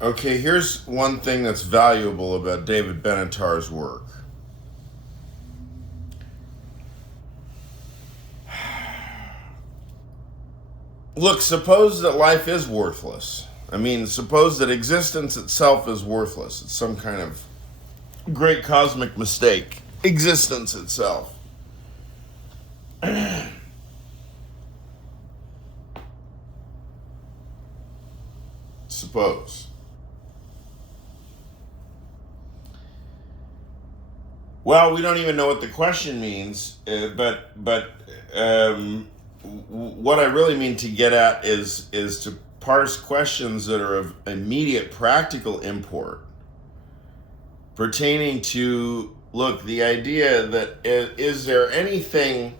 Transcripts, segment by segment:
Okay, here's one thing that's valuable about David Benatar's work. Look, suppose that life is worthless. I mean, suppose that existence itself is worthless. It's some kind of great cosmic mistake. Existence itself. Suppose. Well, we don't even know what the question means, but what I really mean to get at is to parse questions that are of immediate practical import pertaining to, look, the idea that is there anything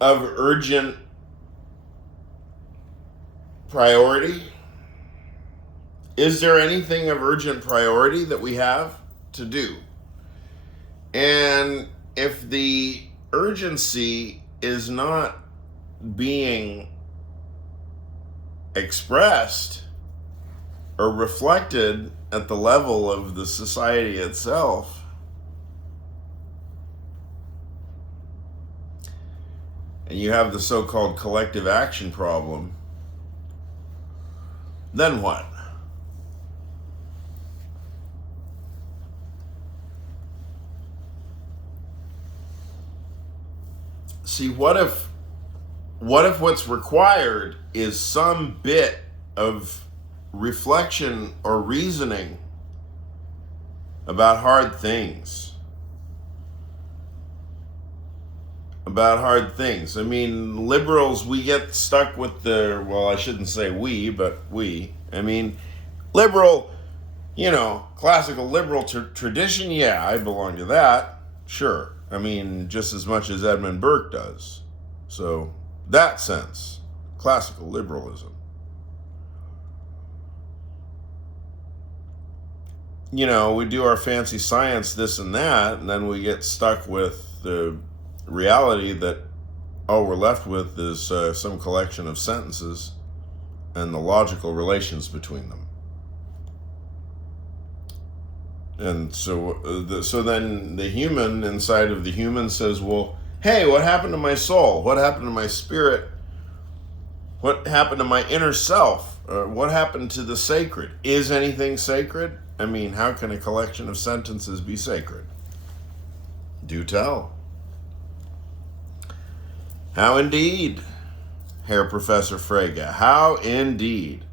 of urgent priority? Is there anything of urgent priority that we have to do? And if the urgency is not being expressed or reflected at the level of the society itself, and you have the so-called collective action problem, then what? See, what if what's required is some bit of reflection or reasoning about hard things? About hard things. I mean, liberals, we get stuck with well, I shouldn't say we, but we. I mean, liberal, classical liberal tradition, yeah, I belong to that, sure. I mean, just as much as Edmund Burke does. So, that sense, classical liberalism. We do our fancy science, this and that, and then we get stuck with the reality that all we're left with is some collection of sentences and the logical relations between them. And so then the human inside of the human says, well, hey, what happened to my soul? What happened to my spirit? What happened to my inner self? What happened to the sacred? Is anything sacred? I mean, how can a collection of sentences be sacred? Do tell. How indeed, Herr Professor Frege, how indeed.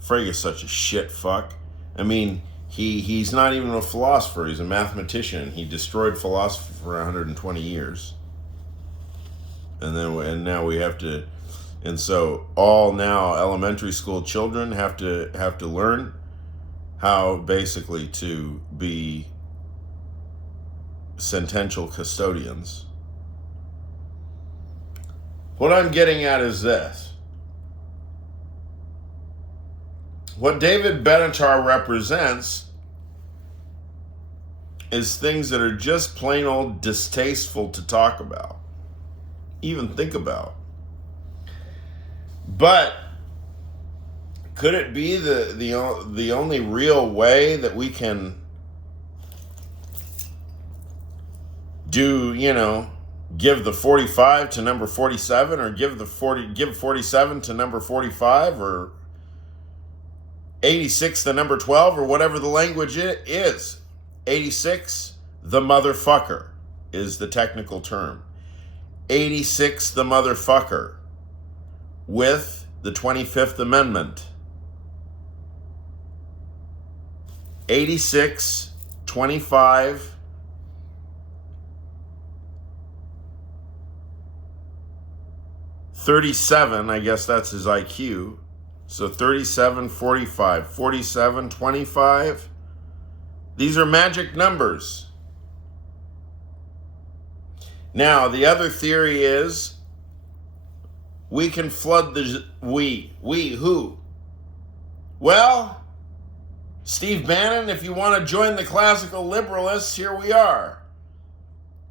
Frege's such a shit fuck. I mean, he's not even a philosopher, he's a mathematician. He destroyed philosophy for 120 years. And now we have to, and so all now elementary school children have to learn how basically to be sentential custodians. What I'm getting at is this. What David Benatar represents is things that are just plain old distasteful to talk about, even think about. But could it be the only real way that we can give the 45 to number 47, or give 47 to number 45, or 86 to number 12, or whatever the language is? 86, the motherfucker, is the technical term. 86, the motherfucker, with the 25th Amendment. 86, 25, 37, I guess that's his IQ. So 37, 45, 47, 25. These are magic numbers. Now, the other theory is we can flood we who? Well, Steve Bannon, if you want to join the classical liberalists, here we are.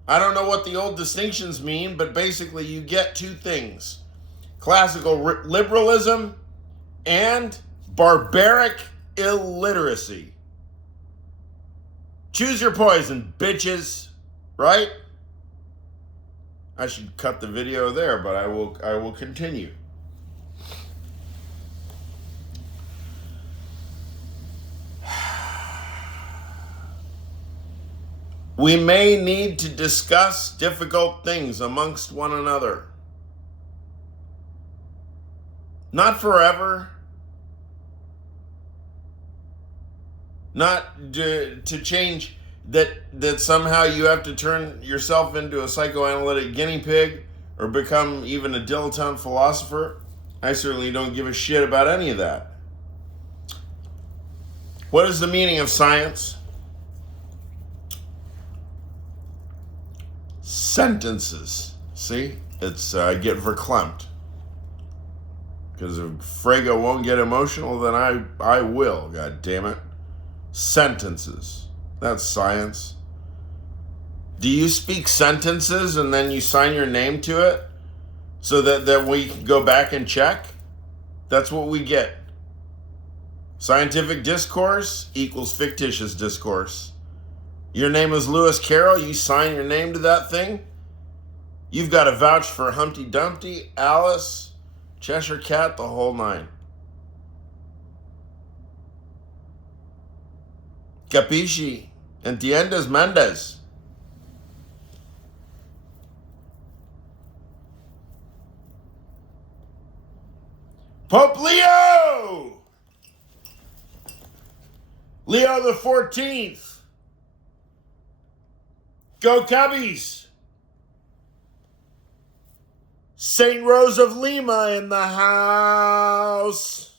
I don't know what the old distinctions mean, but basically you get two things. classical liberalism, and barbaric illiteracy. Choose your poison, bitches, right? I should cut the video there, but I will continue. We may need to discuss difficult things amongst one another. Not forever. Not to change that somehow you have to turn yourself into a psychoanalytic guinea pig or become even a dilettante philosopher. I certainly don't give a shit about any of that. What is the meaning of science? Sentences. See? It's I get verklempt. Because if Frege won't get emotional, then I will, god damn it. Sentences. That's science. Do you speak sentences and then you sign your name to it so that we can go back and check? That's what we get. Scientific discourse equals fictitious discourse. Your name is Lewis Carroll, you sign your name to that thing? You've got to vouch for Humpty Dumpty, Alice, Cheshire Cat, the whole nine. Capisci? Entiendes, Mendes? Pope Leo! Leo the 14th. Go Cubbies! St. Rose of Lima in the house.